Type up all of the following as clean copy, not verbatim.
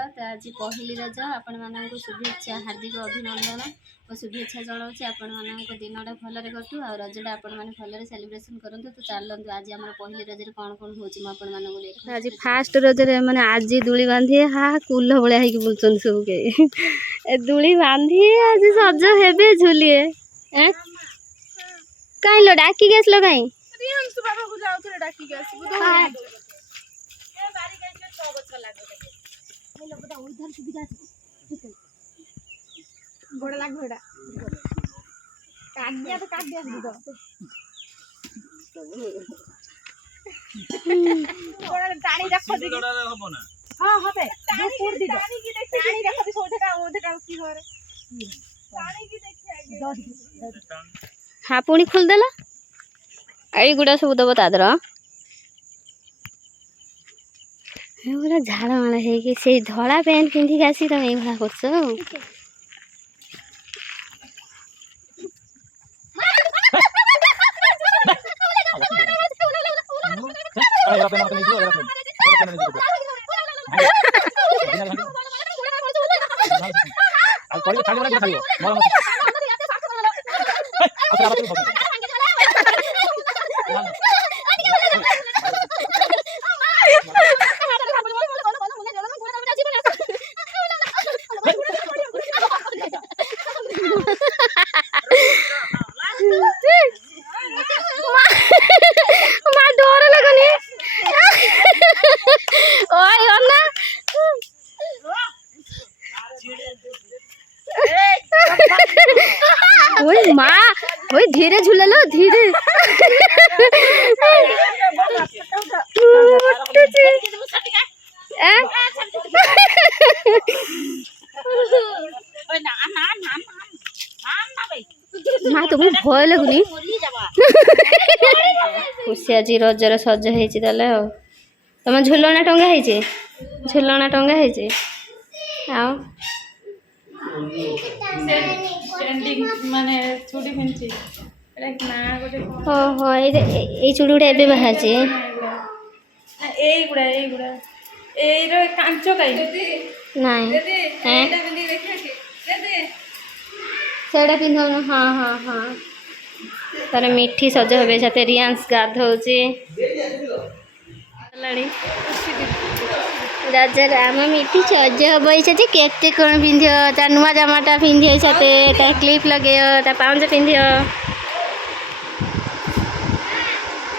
तो आज पहली रज आपण मानक शुभेच्छा हार्दिक अभिनंदन और शुभेच्छा जनाऊँ आपण मानक दिनटा भलरे कटू आ रजटा आपण मैंने भलरे सेलिब्रेशन करूँ। तो चलतु आज आम पहली रज कौन कौन हो आज फास्ट रजरे मैंने आज दूली बांधी हाँ कुल भाया हो बुलूँ सब के दूली बांधी आज सज हे झुलिए कहीं लो डाकिक आसलो कहीं घोड़ा लाग घोड़ा काट दिया तो काट दिया दीदो घोड़ा टाणी रखो दी हबो ना हां हबे जो पूर दीदो टाणी रखो दी सोधेटा ओधेटा की होरे टाणी की देखि आगे हां पुणी खोल देला आई गुडा सब दबो तादर पूरा झाड़ माड़ा है से धड़ा पैंट पिंधिक आसी तुम ये भाड़ा कर माँ धीरे झूले लो धीरे माँ तुम भय लगुनि खुशी आज रजर सज हो तुम झुलना टंगा है झुलना टंगा है ओहो ये चूड़ी गुड़ा एबे बाहर से सेटा पिंधन हाँ हाँ हाँ तार मिठी सज हे साथे रियांस गाधौचे रजर आम मिठी सज हे केते कौन पिंध ता नुआ जामाटा पिंध साथे ता क्लिप लगे ता पाउंज पिंध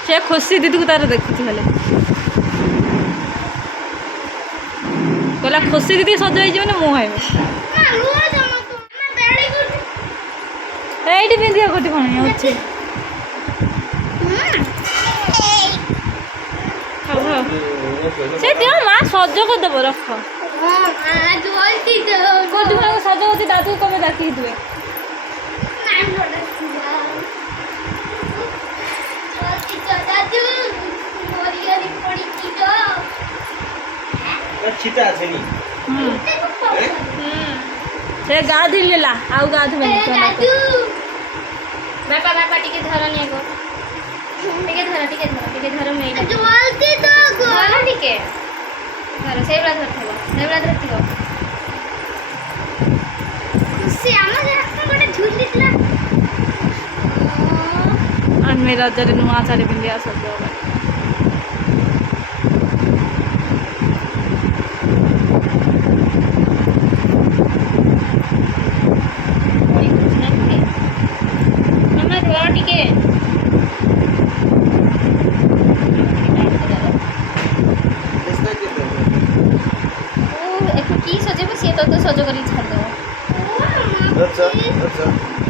से खुशी दीदी को तार देखुची हेले कहला खुशी दीदी सज हो मु एडी पिंधिया कोठी कोन होछि से दियो मां सज को देबो रख आज बोलती तो कोठी को सज होती दादू को डाकी दुए छिटा छनी से गाधी लेला आउ गाध में बापा बापा टिके धर ने को टिके धर में जल्दी तो धर टिके धर सेबला धरथिबो खुशी आमा रास्ता गोटे झुलितला अन मेरा जरे नुआ सारे बिंदिया सब हो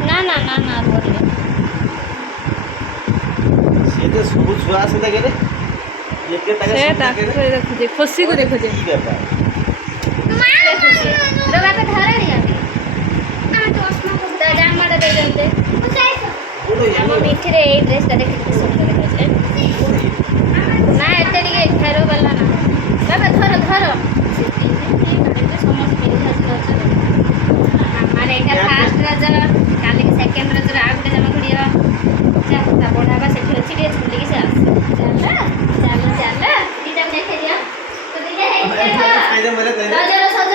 ना ना ना ना रोले सीधे सब छुआ से लगे रे ये के देखो जे खुशी को देखो जे रो बापा धरे नहीं आती हम तो अस्मा को ता जान मार दे देते हम मिठी रे ए ड्रेस ता देख के सुंदर देखो जे ना एते टिके फेरो वाला ना बाबा धरो धरो समस्त पिंधा हमारे एटा फास्ट रज काली सेकंड रज आ गुटे जमा घुड़िया चा बढ़ावा से अच्छी टे झुली के से आस चल चल चल दीदा देखे दिया तो दीदा है रजर सज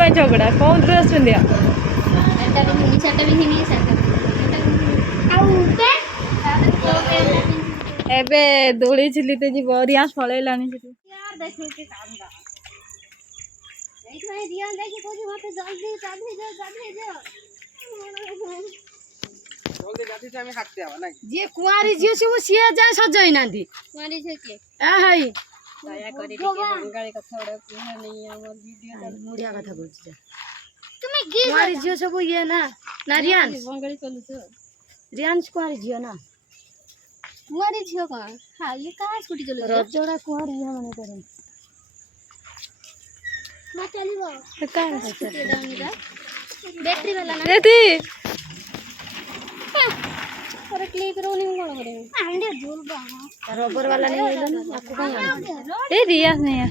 ପାଇଁ ଝଗଡ଼ା କୋଉ ଡ୍ରେସ୍ ପିନ୍ଧିବା ଏଟା ବି ଘିନି ସେଟା ବି ଘିନି ସେଟା ଆଉ ଏବେ ଦୋଳି ଝୁଲିତେ ଯିବ ରିଆଁସ ପଳେଇଲାଣି ସେଠି ଦେଖୁଛି କାନ୍ଦ ସେଇଥିପାଇଁ ଦିଅ ଦେଖି କହୁଛି ମତେ ଜଲ୍ଦି ଗାଧେଇ ଦିଅ ଯିଏ କୁଆଁରୀ ଝିଅ ସବୁ ସିଏ ଯାଏ ସଜେଇ ନାହାନ୍ତି କୁଆଁରୀ ଝିଅ କିଏ ହେଇ ଦୟାକରି ଟିକେ ବଙ୍ଗାଳୀ କଥା ଗୁଡ଼ା କୁହନି ଆମର ଭିଡ଼ିଓ ମୁଡ଼ିଆ କଥା କହୁଛି ତୁମେ କିଏ କୁଆଁରୀ ଝିଅ ସବୁ ଇଏ ନା ରିଆନ୍ସ ବଙ୍ଗାଳୀ ଚଲୁଛ ରିଆନ୍ସ କୁଆଁରୀ ଝିଅ ନା କୁଆଁରୀ ଝିଅ କଣ ହଁ ଇଏ କାହା ସ୍କୁଟି ଚଲୁଛ ରଜଟା କୁଆଁରୀ ଝିଅ ମାନେ କରନ୍ତି ମା ଚାଲିବ ବ୍ୟାଟରୀ ବାଲା ନା और क्लिक रोनी में कौन करे आंडे झूल बाबा रबर वाला नहीं है ना आपको कहीं ए रिया नहीं है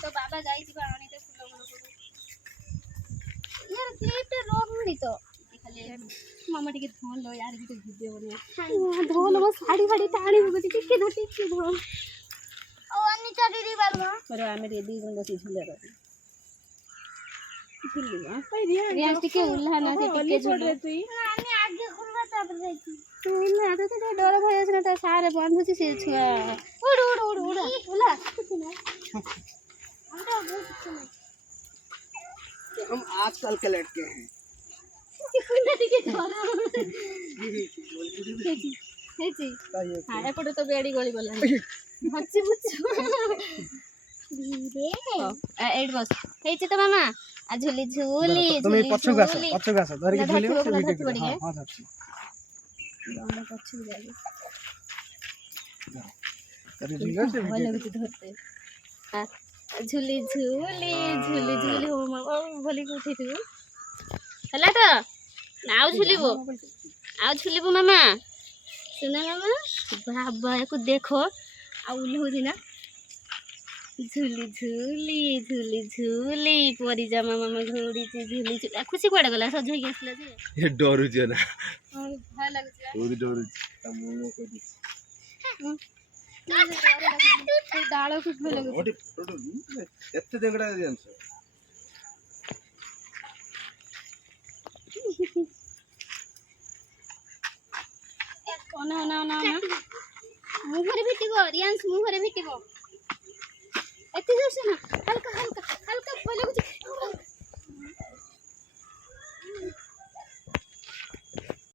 तो बाबा जाई थी आने ते फूल यार क्लिप ते रोक नहीं तो खाली मामा टिके धोन लो यार भी तो वीडियो बने धोन वो साड़ी फाड़ी टाणी हो गई टिके धो ओ अन्नी चाडी दी बालमा पर हमें रेडी गन बसी झूले रही झूलिया रिया टिके उल्हा ना से टिके झूल रे तू नानी आगे खुलवा तब रहती तू ना तो ते डर भय आसना त सारे बंधुची से छुआ उड़ उड़ उड़ उड़ उला कुछ ना हमरा बहुत कुछ नहीं हम आजकल के लड़के हैं कि कुंडा टिके धरा हेची हां एपटे तो बेड़ी गली गला भच्ची भच्ची धीरे एड बस हेची तो मामा आ झूली झूली तुम्हें पछो गास धर के झूली हां हां धरती दोनों पछो जागे अरे झूला से भय लगती धरते आ झूली झूली झूली झूली हो मामा भली को उठी तू हला तो नाउ झूलीबो आउ झूलीबो मामा सुना मामा बाबा को देखो आ उल्लू दिना झूली झूली झूली झूली परी जामा मामा घोड़ी से झूली झूली खुशी कोडे गला सज होई गेसला जे ये डरू जे ना भय लागछ बहुत डरू तमो को दी डालो को भय लागछ ओटी एत्ते देगडा जानछ ओना ओना ओना मुहरे भेटिबो रियांस मुहरे भेटिबो एते जोर से ना हल्का हल्का हल्का भय लागछ